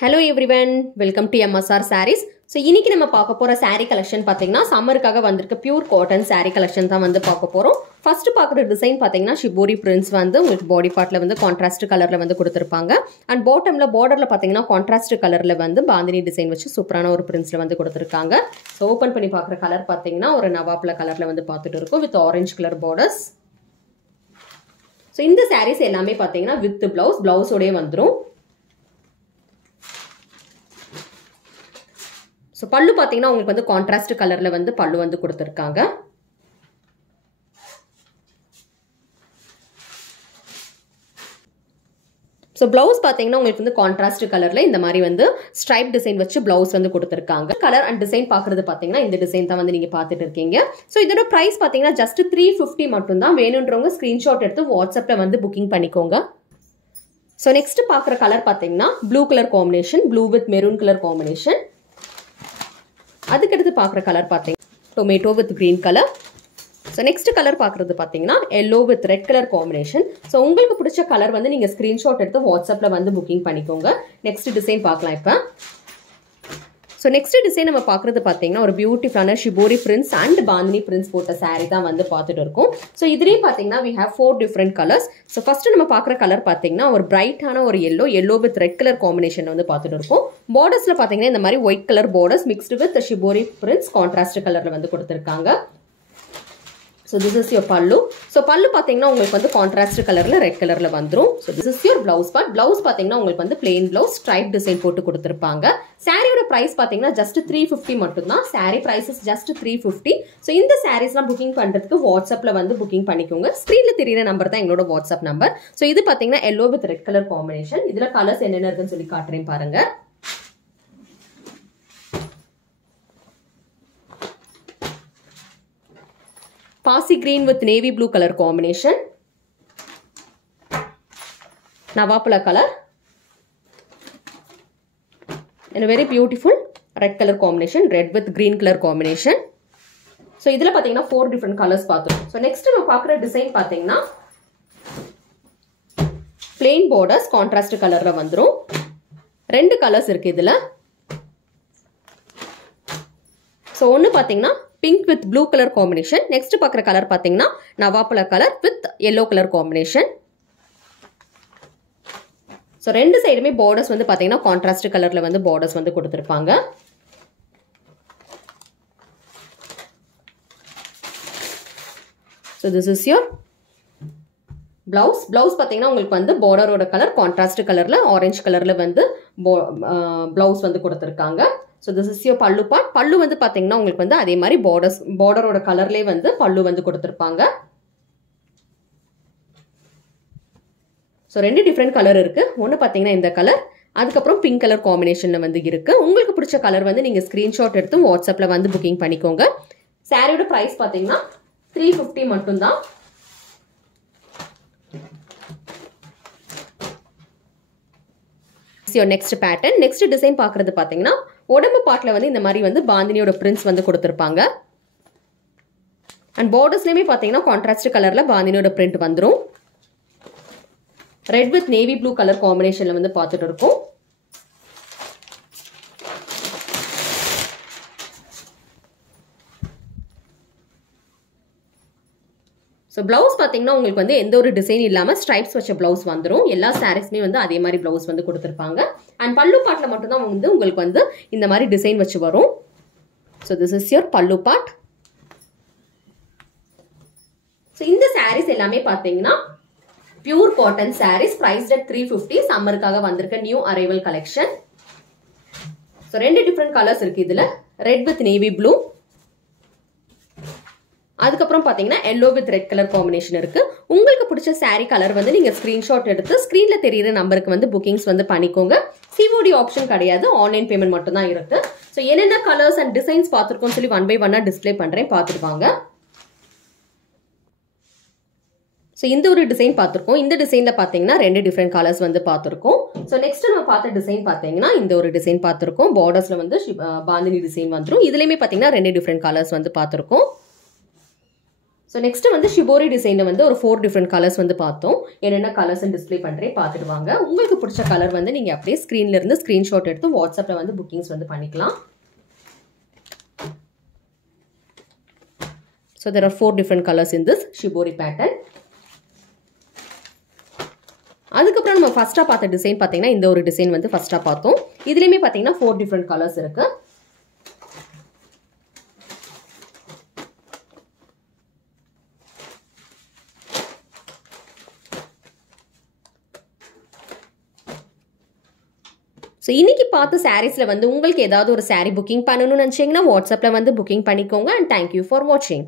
Hello everyone, welcome to MSR Sarees. So, இன்னைக்கு நம்ம பார்க்க போற saree collection பாத்தீங்கன்னா சம்மருக்காக வந்திருக்க pure cotton saree collection தான் வந்து பார்க்க போறோம். First பார்க்குற டிசைன் பாத்தீங்கன்னா shibori prints வந்து உங்களுக்கு பாடி பார்ட்ல வந்து கான்ட்ராஸ்ட் கலர்ல வந்து கொடுத்திருப்பாங்க. And bottomல borderல பாத்தீங்கன்னா கான்ட்ராஸ்ட் கலர்ல வந்து பாந்தினி டிசைன் வச்சு சூப்பரான ஒரு printsல வந்து கொடுத்திருக்காங்க. So, ஓபன் பண்ணி பார்க்குற கலர் பாத்தீங்கன்னா ஒரு நவாப்ல கலர்ல வந்து பார்த்துட்டு இருக்கோம் with orange color borders. So, இந்த sarees எல்லாமே பாத்தீங்கன்னா with blouse ஓடே வந்துரும். So, பல்லு பாத்தீங்கன்னா உங்களுக்கு வந்து கான்ட்ராஸ்ட் கலர்ல வந்து பல்லு வந்து கொடுத்திருக்காங்க. So, blouse பாத்தீங்கன்னா உங்களுக்கு வந்து கான்ட்ராஸ்ட் கலர்ல இந்த மாதிரி வந்து ஸ்ட்ரைப் டிசைன் வச்சு blouse வந்து கொடுத்திருக்காங்க. கலர் அண்ட் டிசைன் பார்க்கிறது பாத்தீங்கன்னா இந்த டிசைன் தான் வந்து நீங்க பார்த்துட்டு இருக்கீங்க. So, இதோட பிரைஸ் பாத்தீங்கன்னா just 350 மட்டும் தான். வேணும்ன்றவங்க ஸ்கிரீன்ஷாட் எடுத்து வாட்ஸ்அப்ல வந்து புக்கிங் பண்ணிக்கோங்க. So, next பார்க்குற கலர் பாத்தீங்கன்னா blue colour combination, blue with maroon colour combination. அதுக்கடுத்து பார்க்குற கலர் பார்த்தீங்கன்னா tomato with green colour. So next colour பார்க்குறது பார்த்தீங்கன்னா yellow with red colour combination. So உங்களுக்கு பிடிச்ச கலர் வந்து நீங்கள் ஸ்க்ரீன்ஷாட் எடுத்து வாட்ஸ்அப்பில் வந்து புக்கிங் பண்ணிக்கோங்க. நெக்ஸ்ட் டிசைன் பார்க்கலாம் இப்போ. ஸோ நெக்ஸ்ட் டிசைன் நம்ம பார்க்குறது பார்த்தீங்கன்னா ஒரு பியூட்டிஃபுல்லான shibori prints and bandhani prints போட்ட saree தான் வந்து பார்த்துட்டு இருக்கோம். ஸோ இதுலேயே பார்த்தீங்கன்னா we have 4 different colors. So first நம்ம பார்க்குற கலர் பார்த்தீங்கன்னா ஒரு பிரைட்டான ஒரு yellow with red colour combination வந்து பார்த்துட்டு இருக்கோம். பார்டர்ஸ்ல பார்த்தீங்கன்னா இந்த மாதிரி white colour borders mixed with shibori prints contrast கலர்ல வந்து கொடுத்துருக்காங்க. So this is your pallu. So pallu பாத்தீங்கன்னா உங்களுக்கு வந்து கான்ட்ராஸ்ட் கலர்ல ரெட் கலர்ல வந்துரும். So this is your blouse part. Blouse பாத்தீங்கன்னா உங்களுக்கு வந்து plain blouse stripe design போட்டு கொடுத்திருப்பாங்க. சாரியோட பிரைஸ் பாத்தீங்கன்னா just 350 மட்டும் தான். Sari price is just 350. So இந்த சாரீஸ்லாம் புக்கிங் பண்றதுக்கு வாட்ஸ்அப்ல வந்து புக்கிங் பண்ணிக்கோங்க. ஸ்கிரீன்ல தெரியுற நம்பர் தான் எங்களோட வாட்ஸ்அப் நம்பர். So இது பாத்தீங்கன்னா yellow with red color combination. இதுல கலர்ஸ் என்னென்ன இருக்குன்னு சொல்லி காட்டுறேன் பாருங்க. Passy green with navy blue color combination. Navapala color. And a very beautiful red color combination. Red with green color combination. So, idhula pathina 4 different colors pathum. So, next we paakra design pathina plain borders contrast color la vandrum. Rendu colors irukku idhula. So, one pathina pink with blue color combination. Next பார்க்குற colour பார்த்தீங்கன்னா நவாப்பழ colour with yellow color combination. So ரெண்டு சைடுமே borders வந்து பார்த்தீங்கன்னா contrast கலர்ல வந்து borders வந்து கொடுத்துருப்பாங்க. So this is your blouse. Blouse பார்த்தீங்கன்னா உங்களுக்கு வந்து பார்டரோட கலர் கான்ட்ராஸ்ட் கலர்ல ஆரஞ்சு கலர்ல வந்து பிளவுஸ் வந்து கொடுத்துருக்காங்க. So this is your pallu part. பல்லு வந்து பாத்தீங்கன்னா உங்களுக்கு வந்து அதே மாதிரி பார்டரோட கலர்லயே வந்து பல்லு வந்து கொடுத்திருப்பாங்க. ஸோ ரெண்டு டிஃப்ரெண்ட் கலர் இருக்கு. ஒன்று பார்த்தீங்கன்னா இந்த கலர், அதுக்கப்புறம் பிங்க் கலர் காம்பினேஷன்ல வந்து இருக்கு. உங்களுக்கு பிடிச்ச கலர் வந்து நீங்க ஸ்கிரீன்ஷாட் எடுத்து வாட்ஸ்அப்ல வந்து புக்கிங் பண்ணிக்கோங்க. சாரியோட பிரைஸ் பார்த்தீங்கன்னா 350 மட்டும் தான். நெக்ஸ்ட் பேட்டர்ன், நெக்ஸ்ட் டிசைன் பார்க்கறது பார்த்தீங்கன்னா உடம்பு பார்ட்ல வந்து இந்த மாதிரி வந்து பாந்தினியோட பிரிண்ட்ஸ் வந்து கொடுத்திருப்பாங்க. அண்ட் பார்டர்ஸ்லயுமே பார்த்தீங்கன்னா கான்ட்ராஸ்ட் கலர்ல பாந்தினியோட பிரிண்ட் வந்துரும். Red with navy blue colour காம்பினேஷன்ல வந்து பார்த்துட்டு இருக்கோம். ஸோ பிளவுஸ் பார்த்தீங்கன்னா உங்களுக்கு வந்து எந்த ஒரு டிசைன் இல்லாமல் ஸ்ட்ரைப்ஸ் வச்ச பிளவுஸ் வந்துடும். எல்லா சாரீஸ்மே வந்து அதே மாதிரி பிளவுஸ் வந்து கொடுத்துருப்பாங்க. அண்ட் பல்லு பார்ட்டில் மட்டும்தான் வந்து உங்களுக்கு வந்து இந்த மாதிரி டிசைன் வச்சு வரும். So this is your pallu part. So இந்த சாரீஸ் எல்லாமே பார்த்தீங்கன்னா pure cotton saris, priced at 350. சம்மருக்காக வந்திருக்க நியூ அரைவல் கலெக்ஷன். ஸோ ரெண்டு டிஃப்ரெண்ட் கலர்ஸ் இருக்கு இதுல, ரெட் வித் நேவி ப்ளூ, அதுக்கப்புறம் பாத்தீங்கன்னா yellow with red colour combination இருக்கு. உங்களுக்கு பிடிச்ச சாரி கலர் வந்து நீங்க ஸ்கிரீன்ஷாட் எடுத்து ஸ்கிரீன்ல தெரியுற நம்பருக்கு வந்து புக்கிங்ஸ் வந்து பண்ணிக்கோங்க. சிஓடி ஆப்ஷன் கிடையாது, ஆன்லைன் பேமெண்ட் மட்டும் தான் இருக்கு. ஸோ என்னென்ன கலர்ஸ் அண்ட் டிசைன்ஸ் பார்த்துருக்கோம் சொல்லி 1 by 1 டிஸ்பிளே பண்றேன், பார்த்துருவாங்க. ஸோ இந்த ஒரு டிசைன் பார்த்துருக்கோம். இந்த டிசைன்ல பாத்தீங்கன்னா ரெண்டு டிஃப்ரெண்ட் கலர்ஸ் வந்து பார்த்துருக்கோம். ஸோ நெக்ஸ்ட் நம்ம பார்த்த டிசைன் பாத்தீங்கன்னா இந்த ஒரு டிசைன் பார்த்துருக்கோம். பார்டர்ஸ்ல வந்து பாந்தினி டிசைன் வந்துடும். இதுலயுமே பாத்தீங்கன்னா ரெண்டு டிஃப்ரெண்ட் கலர்ஸ் வந்து பார்த்துருக்கோம். ஸோ நெக்ஸ்ட் வந்து ஷிபோரி டிசைனில் வந்து ஒரு 4 டிஃப்ரெண்ட் கலர்ஸ் வந்து பார்த்தோம். என்னென்ன கலர்ஸ் டிஸ்பிளே பண்ணுறேன் பார்த்துட்டு வாங்க. உங்களுக்கு பிடிச்ச கலர் வந்து நீங்கள் அப்படியே ஸ்க்ரீன்ல இருந்து ஸ்க்ரீன்ஷாட் எடுத்து வாட்ஸ்அப்பில் வந்து புக்கிங்ஸ் வந்து பண்ணிக்கலாம். So there are 4 different colors in this shibori pattern. அதுக்கப்புறம் நம்ம ஃபர்ஸ்டா பார்த்த டிசைன் பார்த்தீங்கன்னா இந்த ஒரு டிசைன் வந்து ஃபர்ஸ்டா பார்த்தோம். இதுலயுமே பார்த்தீங்கன்னா 4 different colors இருக்கு. ஸோ இன்னைக்கு பார்த்த சாரீஸ்ல வந்து உங்களுக்கு ஏதாவது ஒரு சாரீ புக்கிங் பண்ணணும்னு நினைச்சீங்கன்னா வாட்ஸ்அப்ல வந்து புக்கிங் பண்ணிக்கோங்க. அண்ட் தேங்க்யூ ஃபார் வாட்சிங்.